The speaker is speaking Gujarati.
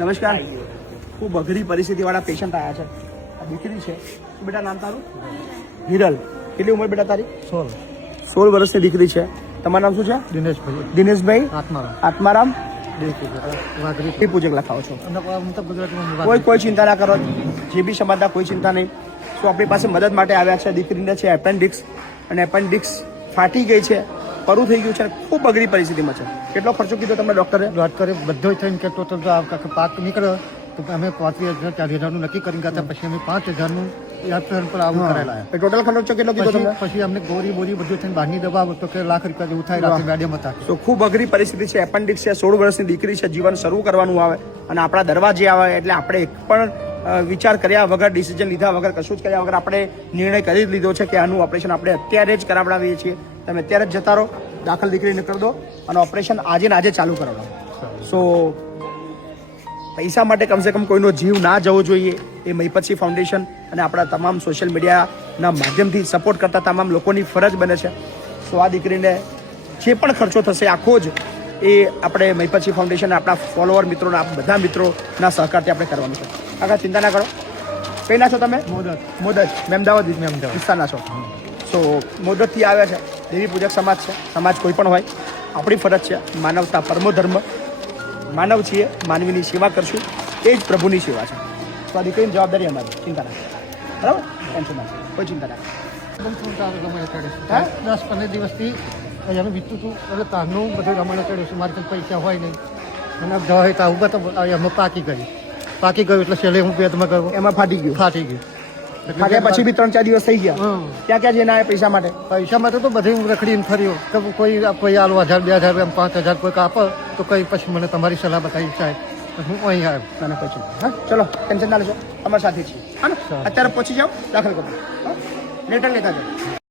નમસ્કાર. ખૂબ અઘરી પરિસ્થિતિવાળા પેશન્ટ આવ્યા છે. આ દીકરી છે. બેટા નામ તારું? હિરલ. કેટલી ઉંમર બેટા તારી? 16 વર્ષની દીકરી છે. તમારું નામ શું છે? દિનેશભાઈ. આત્મારામ. પૂજક લખાવો છો. કોઈ ચિંતા ના કરો. જે બી સમાજના કોઈ ચિંતા નહીં. તો આપણી પાસે મદદ માટે આવ્યા છે. દીકરીને છે એપેન્ડિક્સ અને એપેન્ડિક્સ ફાટી ગઈ છે, પરું થઈ ગયું છે, ખૂબ અઘરી પરિસ્થિતિમાં છે. કેટલો ખર્ચો કીધો તમને ડોક્ટરે? બધો થઈને કે ટોટલ પાક નીકળ્યો તો અમે 35,000-40,000 નક્કી કરી ગયા. પછી અમે 5,000 પર આવું કરેલા. ટોટલ ખર્ચો કેટલો કીધો તમને? પછી અમને ગોરી બોરી બધું થઈને બહારની દવા તો કે લાખ રૂપિયા જેવું થાય રાતે મેડિયમ હતા. તો ખૂબ અઘરી પરિસ્થિતિ છે. એપેન્ડિક્સ છે, 16 વર્ષની દીકરી છે, જીવન શરૂ કરવાનું આવે અને આપણા દરવાજે આવે એટલે આપણે એક પણ વિચાર કર્યા વગર, ડિસિઝન લીધા વગર, કશું જ કર્યા વગર આપણે નિર્ણય કરી જ લીધો છે કે આનું ઓપરેશન આપણે અત્યારે જ કરાવડાવીએ છીએ. તમે અત્યારે જ જતા રહો, દાખલ દીકરીને કરી દો અને ઓપરેશન આજે ને આજે ચાલુ કરાવડાવો. સો પૈસા માટે કમસે કમ કોઈનો જીવ ના જવો જોઈએ. એ મહીપતસિંહ ફાઉન્ડેશન અને આપણા તમામ સોશિયલ મીડિયાના માધ્યમથી સપોર્ટ કરતા તમામ લોકોની ફરજ બને છે. સો આ દીકરીને જે પણ ખર્ચો થશે આખો જ એ આપણે મહીપતસિંહ ફાઉન્ડેશન આપણા ફોલોવર મિત્રોના બધા મિત્રોના સહકારથી આપણે કરવાનું છે. આગળ ચિંતા ના કરો. કઈ ના છો તમે? મોદદ. મહેમદાવાદ વિસ્તારના છો. સો મોદદથી આવ્યા છે. દેવી પૂજક સમાજ છે. સમાજ કોઈ પણ હોય, આપણી ફરજ છે માનવતા પરમો ધર્મ. માનવ છીએ, માનવીની સેવા કરશું, એ જ પ્રભુની સેવા છે. તો આ દીકરીની જવાબદારી અમારી. ચિંતા ના બરાબર, ટેન્શન ના કોઈ ચિંતા ના. 10-15 દિવસથી અમે વીતું હતું એટલે તારનું બધું રમણ ચડ્યું છે. મારી પાસે પૈસા હોય નહીં અને દવા હોય તો આવું તો એમાં પાકી ગયું એટલે છેલ્લે હું પેટમાં ગયો, એમાં ફાટી ગયું. ફાટ્યા પછી બી 3-4 દિવસ થઈ ગયા. ક્યાં જઈને આવ્યા પૈસા માટે? પૈસા માટે તો બધે હું રખડીને ફર્યો કે કોઈ આલો 1,000, 2,000, 5,000 કોઈ આપે તો કઈ પછી મને તમારી સલાહ બતાવી સાહેબ હું અહીં આવ્યો. ના પછી હા ચલો ટેન્શન ના લેશો, અમારા સાથે છીએ. હા ને અત્યારે પહોંચી જાઓ, દાખલ કરો. લેટર લેતા જાઓ.